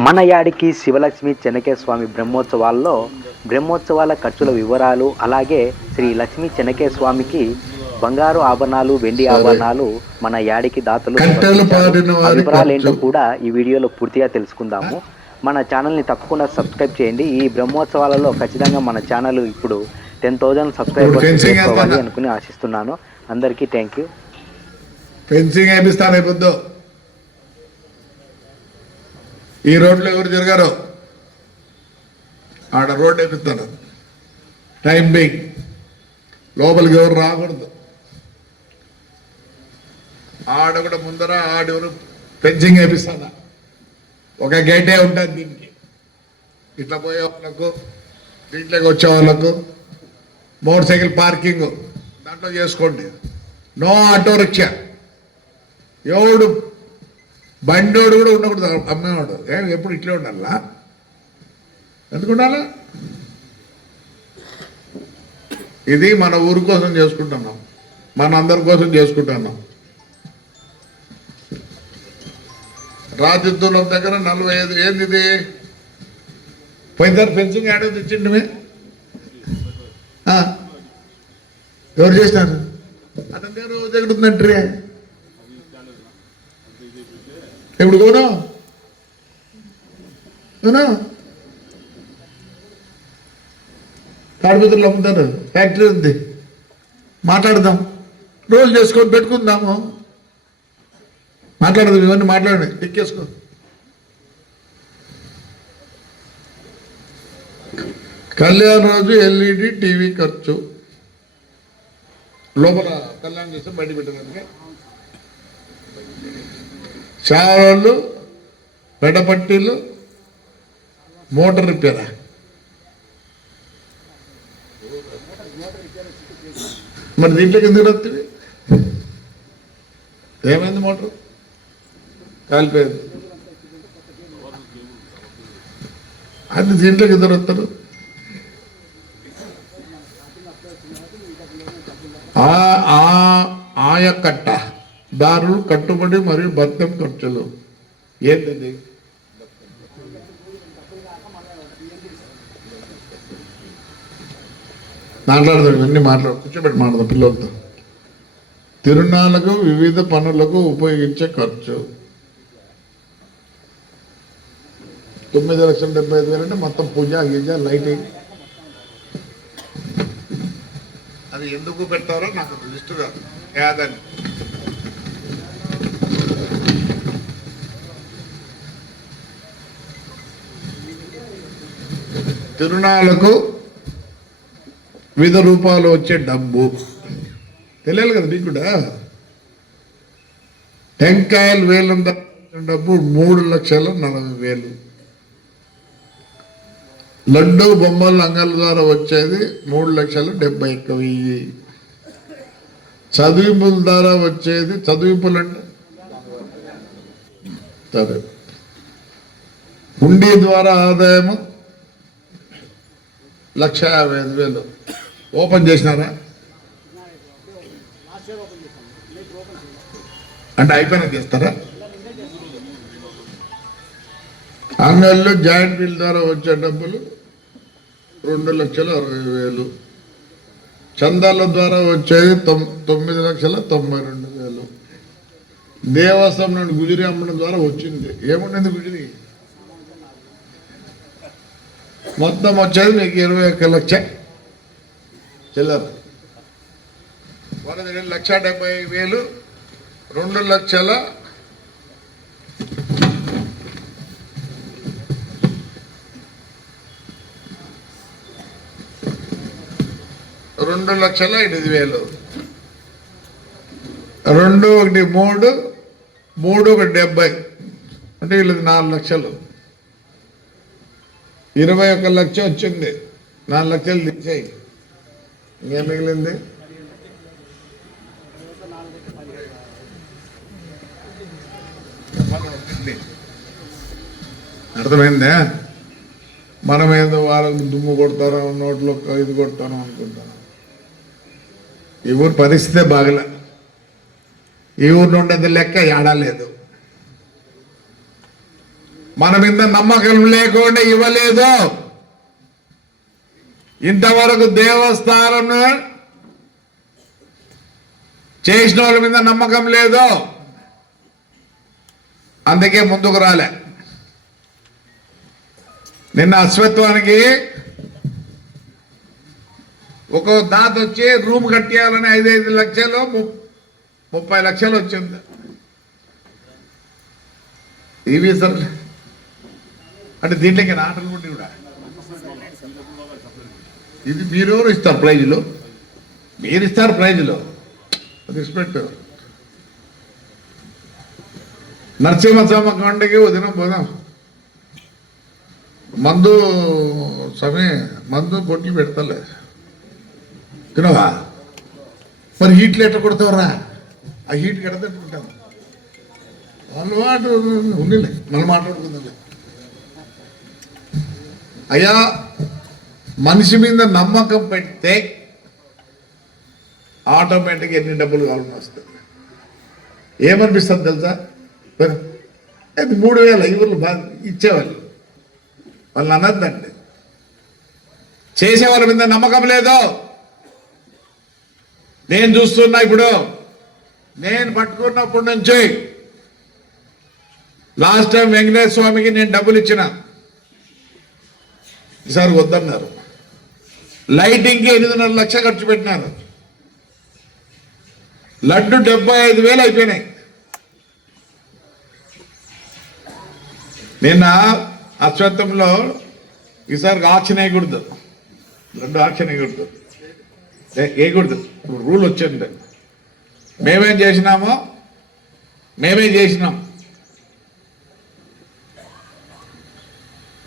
మన యాడికి శివలక్ష్మి చెనకే స్వామి బ్రహ్మోత్సవాల్లో బ్రహ్మోత్సవాల ఖర్చుల వివరాలు అలాగే శ్రీ లక్ష్మీ చెనకే స్వామికి బంగారు ఆభరణాలు వెండి ఆభరణాలు మన యాడికి దాతలు వివరాలు ఏంటో. కూడా ఈ వీడియోలో పూర్తిగా తెలుసుకుందాము. మన ఛానల్ని తప్పకుండా సబ్స్క్రైబ్ చేయండి. ఈ బ్రహ్మోత్సవాలలో ఖచ్చితంగా మన ఛానల్ ఇప్పుడు టెన్ థౌజండ్ సబ్స్క్రైబర్స్ చేసుకోవాలి? అనుకుని ఆశిస్తున్నాను. అందరికీ థ్యాంక్ యూ. ఫెన్సింగ్ అయిపోద్దు. ఈ రోడ్లో ఎవరు తిరగారు ఆడ రోడ్ వేపిస్తాను టైం బీక్ లోపలికి ఎవరు రాకూడదు. ఆడ కూడా ముందర ఆడెవరు పెంచింగ్ వేపిస్తాను? ఒక గేటే ఉంటుంది దీనికి. ఇట్లా పోయే వాళ్ళకు దీంట్లోకి వచ్చే వాళ్ళకు మోటార్ సైకిల్ పార్కింగ్ దాంట్లో చేసుకోండి. నో ఆటో రిక్షా ఎవడు బండోడు కూడా ఉండకూడదు. అమ్మేవాడు ఎప్పుడు ఇట్లే ఉండాలా? ఎందుకు ఉండాలా ఇది మన ఊరు కోసం చేసుకుంటున్నాం. మన అందరి కోసం చేసుకుంటున్నాం. రాజుద్దూలం దగ్గర నలభై ఐదు ఏంది ఇది పోయినసారి ఫెన్సింగ్ ఆడే తెచ్చిండి ఎవరు చేసినారు? అతని దగ్గర రోజు ఎప్పుడు కోను? అవునా తాడిపత్రులు అమ్ముతారు. ఫ్యాక్టరీ ఉంది. మాట్లాడదాం. రోజు చేసుకొని పెట్టుకుందాము. మాట్లాడదాం ఇవన్నీ మాట్లాడండి. ఎక్కేసుకో కళ్యాణ రోజు ఎల్ఈడి టీవీ ఖర్చు. లోపల కళ్యాణం చేస్తే బయట పెట్టడానికి చావళ్ళు పెడపట్టీలు మోటార్ రిపేరా? మరి దీంట్లోకి ఎందుకు వస్తుంది ఏమైంది మోటార్? కాలిపోయింది. అది దీంట్లోకి ఇద్దరు వస్తారు ఆ యొక్క దారులు కట్టుబడి మరియు భత్యం ఖర్చులు. ఏంటది? మాట్లాడదాం ఇవన్నీ మాట్లాడు కూర్చోబెట్టి మాట్లాడదాం పిల్లలతో. తిరునాళ్ళకు వివిధ పనులకు ఉపయోగించే ఖర్చు. తొమ్మిది లక్షల డెబ్బై ఐదు వేలు అంటే మొత్తం పూజ గీజ లైటింగ్. అది ఎందుకు పెట్టారో నాకు లిస్టు కాదు. యాదని. తిరుణాలకు వివిధ రూపాలు వచ్చే డబ్బు. తెలియాలి కదా మీకు కూడా? టెంకాయలు వేలంత డబ్బు మూడు లక్షల నలభై వేలు. లడ్డు బొమ్మల అంగల ద్వారా వచ్చేది మూడు లక్షల డెబ్బై ఒక్క వెయ్యి. చదివింపుల ద్వారా వచ్చేది చదివింపులు అంటే? సరే. హుండీ ద్వారా ఆదాయము లక్ష యాభై ఐదు వేలు. ఓపెన్ చేసినారా? అంటే అయిపోయినా చేస్తారా అంగళ్ళు జాయింట్ బిల్ ద్వారా వచ్చే డబ్బులు రెండు లక్షల అరవై వేలు. చందాల ద్వారా వచ్చేది తొమ్మిది లక్షల తొంభై రెండు వేలు. దేవస్థానం నుండి గుజరి అమ్మడం ద్వారా వచ్చింది. ఏముండేది గుజరి? మొత్తం వచ్చేది మీకు ఇరవై ఒక్క లక్ష. చిల్లర. వాళ్ళ దగ్గర లక్ష డెబ్బై వేలు రెండు లక్షల రెండు లక్షల ఎనిమిది వేలు. రెండు ఒకటి మూడు మూడు ఒకటి డెబ్బై. అంటే వీళ్ళకి నాలుగు లక్షలు. ఇరవై ఒక్క లక్ష వచ్చింది. నాలుగు లక్షలు తీసేయి. ఇంకేం మిగిలింది? అర్థమైందా? మనం ఏదో వాళ్ళకి దుమ్ము కొడతారో నోట్లో ఇది కొడతాను అనుకుంటాను ఈ ఊరు పరిస్థితే బాగలే. ఈ ఊరు నుండి లెక్క ఏడాలేదు మన మీద నమ్మకం లేకుండా ఇవ్వలేదు. ఇంతవరకు దేవస్థానం చేసిన వాళ్ళ మీద నమ్మకం లేదు. అందుకే ముందుకు రాలే. నిన్న అశ్వత్వానికి ఒక దాత వచ్చి రూమ్ కట్టేయాలని ఐదైదు లక్షలు ము- ముప్పై లక్షలు వచ్చింది. ఇవి సార్ అంటే దీంట్లోకి ఆటలు కూడా కూడా ఇది మీరెవరు ఇస్తారు ప్రైజులు? మీరు ఇస్తారు ప్రైజులు. రెస్పెక్ట్ నరసింహస్వామి కొండకి ఉదయం పోదాం. మందు సమయ మందు బొట్లు పెడతలే. తినవా? మరి హీట్లు ఎట్లా కొడతావురా? ఆ హీట్ కడతట్టుకుంటాను అలవాటు ఉండిలే మనం మాట్లాడుకుందాం అయ్యా మనిషి మీద నమ్మకం పెడితే ఆటోమేటిక్గా ఎన్ని డబ్బులు కావాలని వస్తుంది ఏమనిపిస్తుంది తెలుసా? అది మూడు వేల ఇవ్వరు బాగా ఇచ్చేవాళ్ళు. వాళ్ళు అనద్దండి చేసేవాళ్ళ మీద నమ్మకం లేదో నేను చూస్తున్నా ఇప్పుడు. నేను పట్టుకున్నప్పటి నుంచి లాస్ట్ టైం వెంకటేశ్వర స్వామికి నేను డబ్బులు ఇచ్చిన. ఈసారి వద్దన్నారు. లైటింగ్కి ఎనిమిదిన్నర లక్ష ఖర్చు పెట్టినారు. లడ్డు డెబ్బై ఐదు వేలు అయిపోయినాయి. నిన్న అశ్వత్థంలో ఈసారి ఆక్షన్ వేయకూడదు. లడ్డు ఆక్షన్ వేయకూడదు. ఏ- వేయకూడదు. ఇప్పుడు రూల్ వచ్చింది. మేమేం చేసినామో మేమే చేసినాం.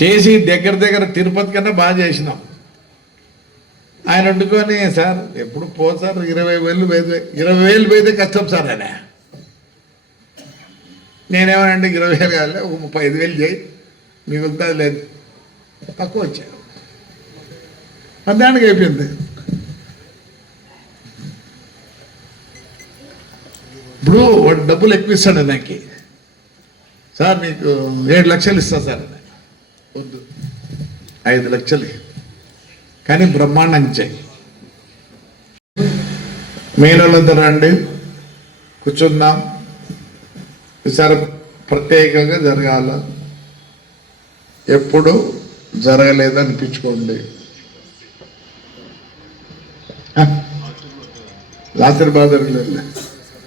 చేసి దగ్గర దగ్గర తిరుపతి కన్నా బాగా చేసినాం. ఆయన వండుకొని సార్ ఎప్పుడు పో సార్ ఇరవై వేలు పోయితే ఇరవై వేలు పోయితే కష్టం సార్ ఆయన నేనేమనండి ఇరవై వేలు కాదు ఒక ముప్పై ఐదు వేలు చేయి మిగులుతుంది లేదు. తక్కువ వచ్చాను దానికి అయిపోయింది. ఇప్పుడు వాడు డబ్బులు ఎక్కువ ఇస్తాడు నాకు. సార్ మీకు ఏడు లక్షలు ఇస్తా సార్ అని. వద్దు ఐదు లక్షలు కానీ బ్రహ్మాండంగా చేయి మీనంతా రండి కూర్చుందాం ఈసారి ప్రత్యేకంగా జరగాల ఎప్పుడు జరగలేదు అనిపించుకోండి రాత్రి బాధ జరగలేదు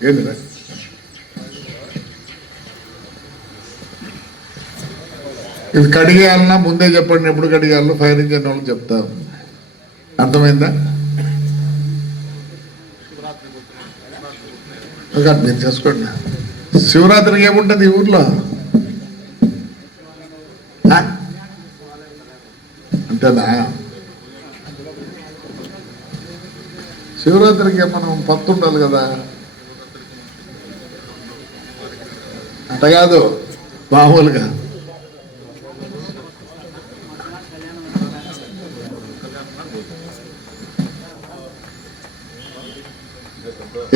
ఏంది రా? ఇది కడిగేయాలన్నా ముందే చెప్పండి ఎప్పుడు కడిగాలో ఫైర్ ఇంజిన్ వాళ్ళకి చెప్తాం అర్థమైందా? మీరు చేసుకోండి. శివరాత్రికి ఏముంటుంది ఈ ఊర్లో? అంతేనా? శివరాత్రికి మనం పత్తు ఉండాలి కదా? అంట కాదు మామూలుగా.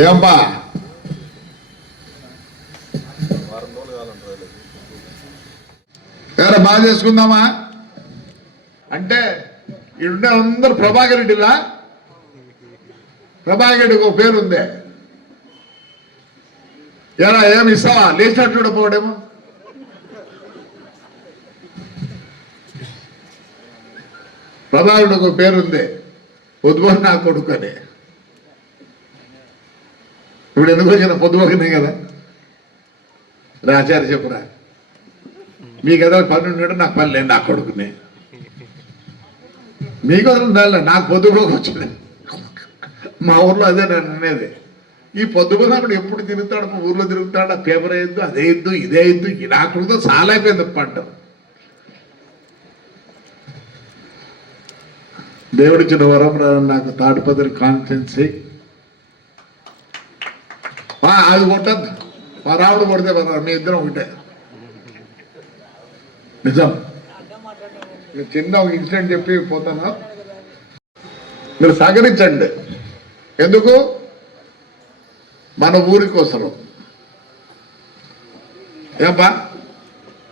ఏంపా ఎవరా బాగా చేసుకుందామా? అంటే ఈడుండే అందరు ప్రభాకర్ రెడ్డిలా? ప్రభాకర్ రెడ్డికి ఒక పేరు ఉంది ఎలా ఏమి ఇస్తావా? లేచినట్టు పోవడేమో ప్రభాకరుడు ఒక పేరుంది. ఉంది నా కొడుకు అని. ఇప్పుడు ఎందుకు వచ్చిన పొద్దుపోకనే కదా రాచారి చెప్పురా మీకు ఏదో పని ఉన్నాడు నాకు పని లేదు నా కొడుకునే మీకు వదిలిందాల నాకు పొద్దుపోక వచ్చింది మా ఊర్లో అదే నేను అనేది ఈ పొద్దుపోయినప్పుడు ఎప్పుడు తిరుగుతాడు మా ఊర్లో తిరుగుతాడు ఆ పేపర్ వేయద్దు అదే ఇద్దు ఇదే ఇద్దు ఇలా కొడుకు చాలా అయిపోయింది పంట దేవుడిచ్చిన వరం నాకు తాటిపత్రి కాన్ఫరెన్సింగ్ అది కొట్టద్దు మా రాముడు కొడితే పదరా మీ ఇద్దరం ఒకటే. నిజం. చిన్న ఒక ఇన్సిడెంట్ చెప్పి పోతానా? మీరు సహకరించండి. ఎందుకు? మన ఊరి కోసం ఏంపా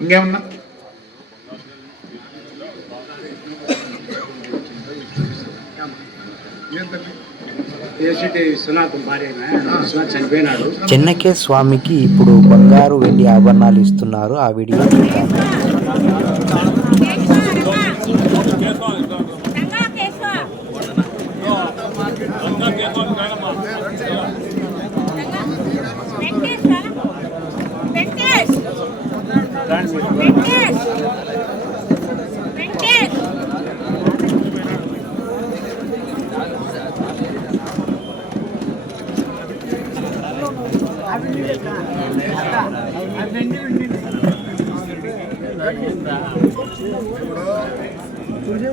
ఇంకేమన్నా? ఏంటండి చెన్నకే స్వామికి ఇప్పుడు బంగారు వెండి ఆభరణాలు ఇస్తున్నారు. ఆ వీడియో చూద్దాం. వెంకటేష్ వెంకటేష్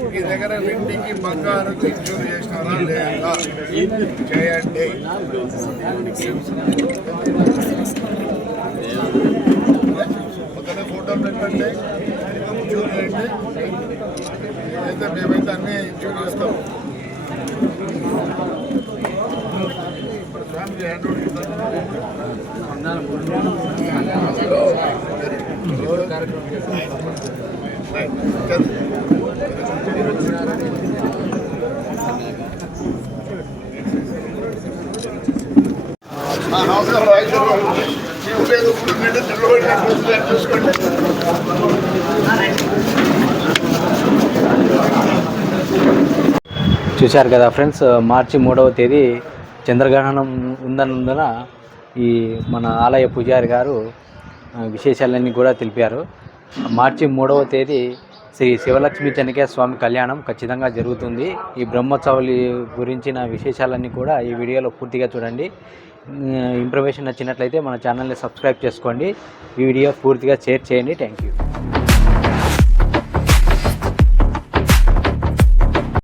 మీ దగ్గర వెండికి బంగారుకు ఇన్సూర్ చేసినారా లేదా? చేయండి ఒకనే ఫోటో పెట్టండి ఇన్సూర్ చేయండి అయితే మేమైతే అన్నీ ఇన్సూర్ చేస్తాం ఇప్పుడు స్వామి హ్యాండ్ ఓవర్ చేస్తాను. రైట్. చల్. ఆ, నమస్కారం నిలబడినట్టు చూసుకోండి. చూశారు కదా ఫ్రెండ్స్ మార్చి మూడవ తేదీ చంద్రగ్రహణం ఉందన్నందున ఈ మన ఆలయ పూజారి గారు విశేషాలన్నీ కూడా తెలిపారు. మార్చి మూడవ తేదీ శ్రీ శివలక్ష్మి చెన్నకేశ్వర స్వామి కళ్యాణం ఖచ్చితంగా జరుగుతుంది. ఈ బ్రహ్మోత్సవాల గురించిన విశేషాలన్నీ కూడా ఈ వీడియోలో పూర్తిగా చూడండి. ఇన్ఫర్మేషన్ నచ్చినట్లయితే మన ఛానల్ని సబ్స్క్రైబ్ చేసుకోండి. ఈ వీడియో పూర్తిగా షేర్ చేయండి. Thank you